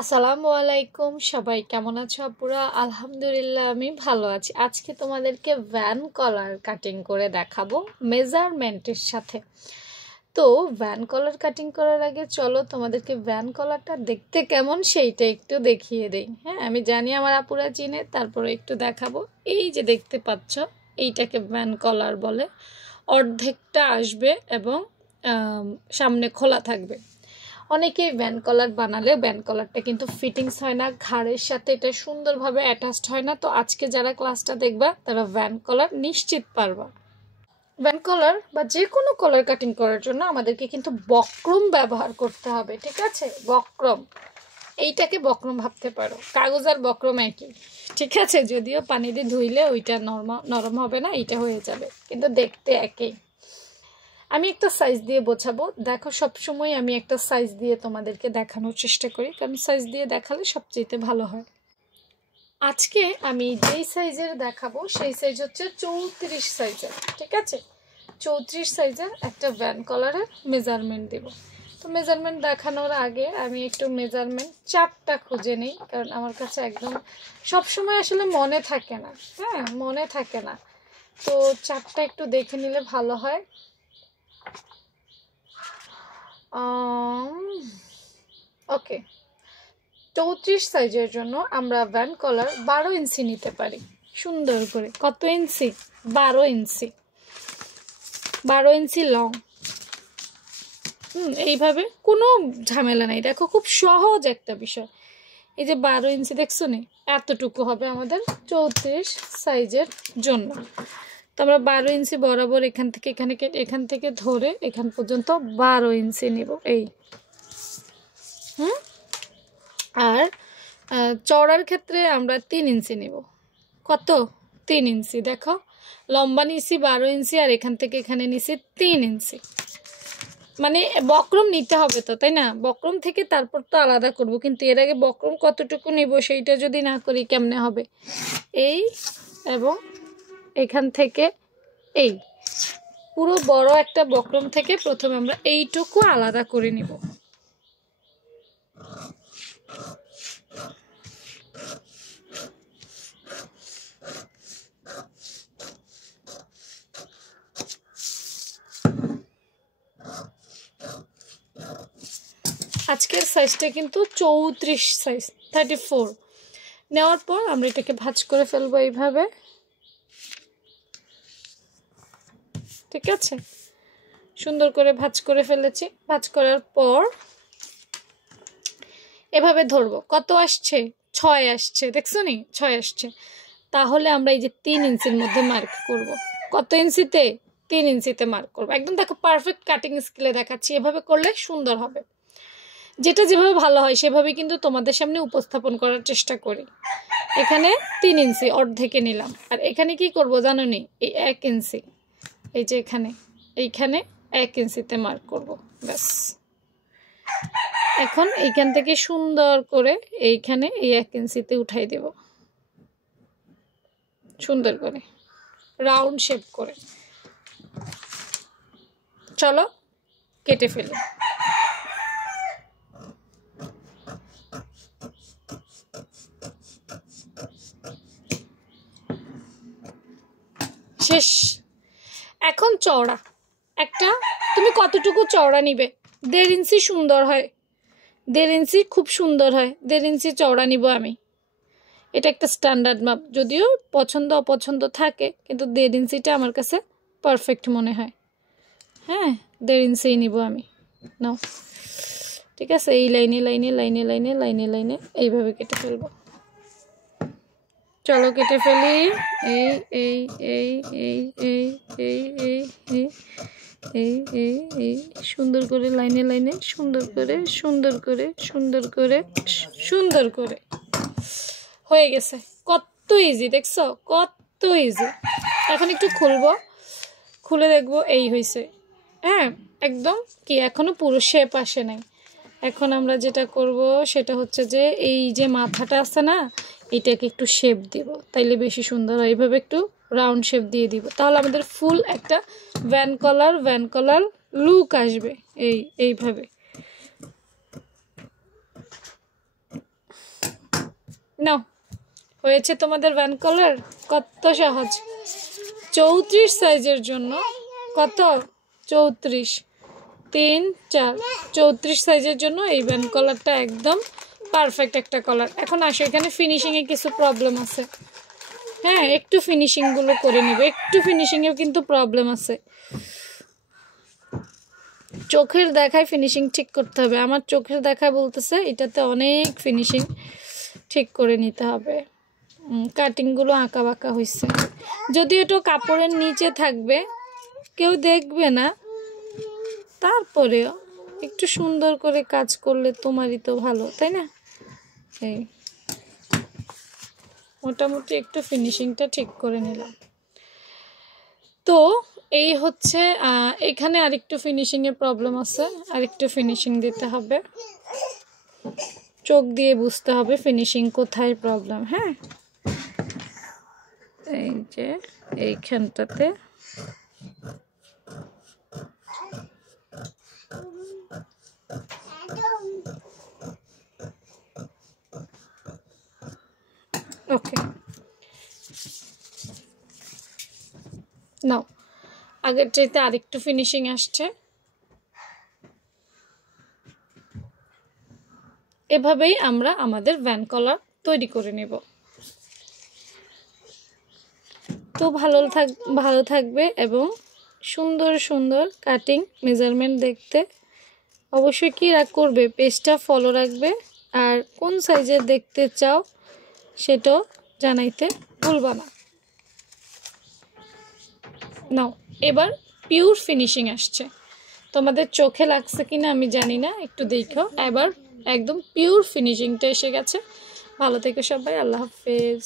আসসালামু আলাইকুম সবাই কেমন আছো আপুরা? আলহামদুলিল্লাহ আমি ভালো আছি। আজকে তোমাদেরকে ভ্যান কলার কাটিং করে দেখাবো মেজারমেন্টের সাথে। তো ভ্যান কলার কাটিং করার আগে চলো তোমাদেরকে ভ্যান কলারটা দেখতে কেমন সেইটা একটু দেখিয়ে দেই। হ্যাঁ, আমি জানি আমার আপুরা চিনে, তারপরে একটু দেখাবো। এই যে দেখতে পাচ্ছ, এইটাকে ভ্যান কলার বলে। অর্ধেকটা আসবে এবং সামনে খোলা থাকবে। অনেকেই ভ্যান কলার বানালে ভ্যান কলারটা কিন্তু ফিটিংস হয় না, ঘাড়ের সাথে এটা সুন্দরভাবে অ্যাটাচড হয় না। তো আজকে যারা ক্লাসটা দেখবা তারা ভ্যান কলার নিশ্চিত পারবা। ভ্যান কলার বা যে কোনো কলার কাটিং করার জন্য আমাদেরকে কিন্তু বক্রম ব্যবহার করতে হবে, ঠিক আছে? বক্রম, এইটাকে বক্রম ভাবতে পারো, কাগজ আর বক্রম একই, ঠিক আছে? যদিও পানি দিয়ে ধুইলে ওইটা নরম হবে না, এইটা হয়ে যাবে, কিন্তু দেখতে একই। আমি একটা সাইজ দিয়ে বোঝাবো, দেখো সবসময় আমি একটা সাইজ দিয়ে তোমাদেরকে দেখানোর চেষ্টা করি, কারণ সাইজ দিয়ে দেখালে সবচেয়ে ভালো হয়। আজকে আমি যেই সাইজের দেখাবো সেই সাইজ হচ্ছে 34 সাইজের, ঠিক আছে? 34 সাইজের একটা ভ্যান কলারের মেজারমেন্ট দেব। তো মেজারমেন্ট দেখানোর আগে আমি একটু মেজারমেন্ট চার্টটা খুঁজে নিই, কারণ আমার কাছে একদম সবসময় আসলে মনে থাকে না। হ্যাঁ, মনে থাকে না, তো চার্টটা একটু দেখে নিলে ভালো হয়। ওকে, 34 সাইজের জন্য আমরা ভ্যান কলার 12 ইঞ্চি নিতে পারি সুন্দর করে। কত ইঞ্চি? 12 ইঞ্চি। 12 ইঞ্চি লং। এইভাবে কোনো ঝামেলা নাই, দেখো খুব সহজ একটা বিষয়। এই যে 12 ইঞ্চি দেখছো নি, এতটুকু হবে আমাদের 34 সাইজের জন্য। তো আমরা 12 ইঞ্চি বরাবর এখান থেকে এখান থেকে ধরে এখান পর্যন্ত 12 ইঞ্চি নিব। এই আর চওড়ার ক্ষেত্রে আমরা 3 ইঞ্চি নিব। কত? 3 ইঞ্চি। দেখো লম্বা নিছি 12 ইঞ্চি আর এখান থেকে এখানে নিছি 3 ইঞ্চি। মানে বক্রম নিতে হবে তো, তাই না? বক্রম থেকে তারপর তো আলাদা করব, কিন্তু এর আগে বক্রম কতটুকু নিব সেইটা যদি না করি কেমনে হবে? এই এবং এখান থেকে এই পুরো বড় একটা বক্রম থেকে প্রথমে আমরা এইটুকু আলাদা করে নিব। আজকের সাইজটা কিন্তু 34 সাইজ, 34 নেওয়ার পর আমরা এটাকে ভাঁজ করে ফেলবো এইভাবে, ঠিক আছে? সুন্দর করে ভাঁজ করে ফেলেছি। ভাঁজ করার পর এভাবে ধরবো। কত আসছে? 6 আসছে, দেখছো নি? 6 আসছে। তাহলে আমরা এই যে 3 ইঞ্চির মধ্যে মার্ক করব। কত ইঞ্চিতে? 3 ইঞ্চিতে মার্ক করবো। একদম দেখো পারফেক্ট কাটিং স্কেলে দেখাচ্ছি, এভাবে করলে সুন্দর হবে। যেটা যেভাবে ভালো হয় সেভাবে কিন্তু তোমাদের সামনে উপস্থাপন করার চেষ্টা করি। এখানে 3 ইঞ্চি অর্ধেকে নিলাম, আর এখানে কি করব জানো নি? এই 1 ইঞ্চি, এই যে এইখানে 1 ইঞ্চিতে মার্ক করব, ব্যাস। এখন এইখান থেকে সুন্দর করে এইখানে এই 1 ইঞ্চিতে উঠাই দেব, সুন্দর করে রাউন্ড শেপ করে। চলো কেটে ফেলি। শেষ। এখন চওড়া একটা, তুমি কতটুকু চওড়া নিবে? 1.5 ইঞ্চি সুন্দর হয়, 1.5 ইঞ্চি খুব সুন্দর হয়। 1.5 ইঞ্চি চওড়া নিব আমি। এটা একটা স্ট্যান্ডার্ড মাপ, যদিও পছন্দ অপছন্দ থাকে, কিন্তু 1.5 ইঞ্চিটা আমার কাছে পারফেক্ট মনে হয়। হ্যাঁ, 1.5 ইঞ্চি নিব আমি। নাও, ঠিক আছে? এই লাইনে লাইনে লাইনে লাইনে লাইনে লাইনে এইভাবে কেটে ফেলবো। চলো কেটে ফেলি। এই এই এই এই এই এই এই এই এই এই এই সুন্দর করে লাইনে লাইনে সুন্দর করে সুন্দর করে সুন্দর করে সুন্দর করে হয়ে গেছে। কত ইজি দেখছো? কত ইজি। এখন একটু খুলবো, খুলে দেখবো এই হয়েছে। হ্যাঁ, একদম কি এখনো পুরো শেপ আসে নাই। এখন আমরা যেটা করব সেটা হচ্ছে যে এই যে মাথাটা আছে না, এটাকে একটু শেপ দিব, তাইলে বেশি সুন্দর হয়। এইভাবে একটু রাউন্ড শেপ দিয়ে দিব, তাহলে আমাদের ফুল একটা ভ্যান কলার লুক আসবে। এইভাবে নাও, হয়েছে তোমাদের ভ্যান কলার। কত সহজ। 34 সাইজের জন্য কত? 34, 3, 4, 34 সাইজের জন্য এই ভ্যান কলারটা একদম পারফেক্ট একটা কলার। এখন আসো, এখানে ফিনিশিংয়ে কিছু প্রবলেম আছে। হ্যাঁ, একটু ফিনিশিংগুলো করে নিবে, একটু ফিনিশিংয়েও কিন্তু প্রবলেম আছে। চোখের দেখায় ফিনিশিং ঠিক করতে হবে। আমার চোখের দেখায় বলতেছে এটাতে অনেক ফিনিশিং ঠিক করে নিতে হবে। কাটিংগুলো আঁকা বাঁকা হয়েছে, যদিও এটা কাপড়ের নিচে থাকবে, কেউ দেখবে না, তারপরেও একটু সুন্দর করে কাজ করলে তোমারই তো ভালো, তাই না? এই মোটামুটি একটু ফিনিশিংটা ঠিক করে নিলাম। তো এই হচ্ছে, এখানে আরেকটু ফিনিশিংয়ের প্রবলেম আছে, আরেকটু ফিনিশিং দিতে হবে। চোখ দিয়ে বুঝতে হবে ফিনিশিং কোথায় প্রবলেম। হ্যাঁ, এই যে এইখানটাতে ওকে নাও, আগের চাইতে আরেকটু ফিনিশিং আসছে। এভাবেই আমরা আমাদের ভ্যান কলার তৈরি করে নেব। তো ভালো থাকবে এবং সুন্দর সুন্দর কাটিং মেজারমেন্ট দেখতে অবশ্যই কি করবে, পেজটা ফলো রাখবে। আর কোন সাইজের দেখতে চাও সেটাও জানাইতে ভুলবা না। নাও, এবার পিওর ফিনিশিং আসছে। তোমাদের চোখে লাগছে কিনা আমি জানি না, একটু দেখো। এবার একদম পিওর ফিনিশিংটা এসে গেছে। ভালো থেকো সবাই, আল্লাহ হাফেজ।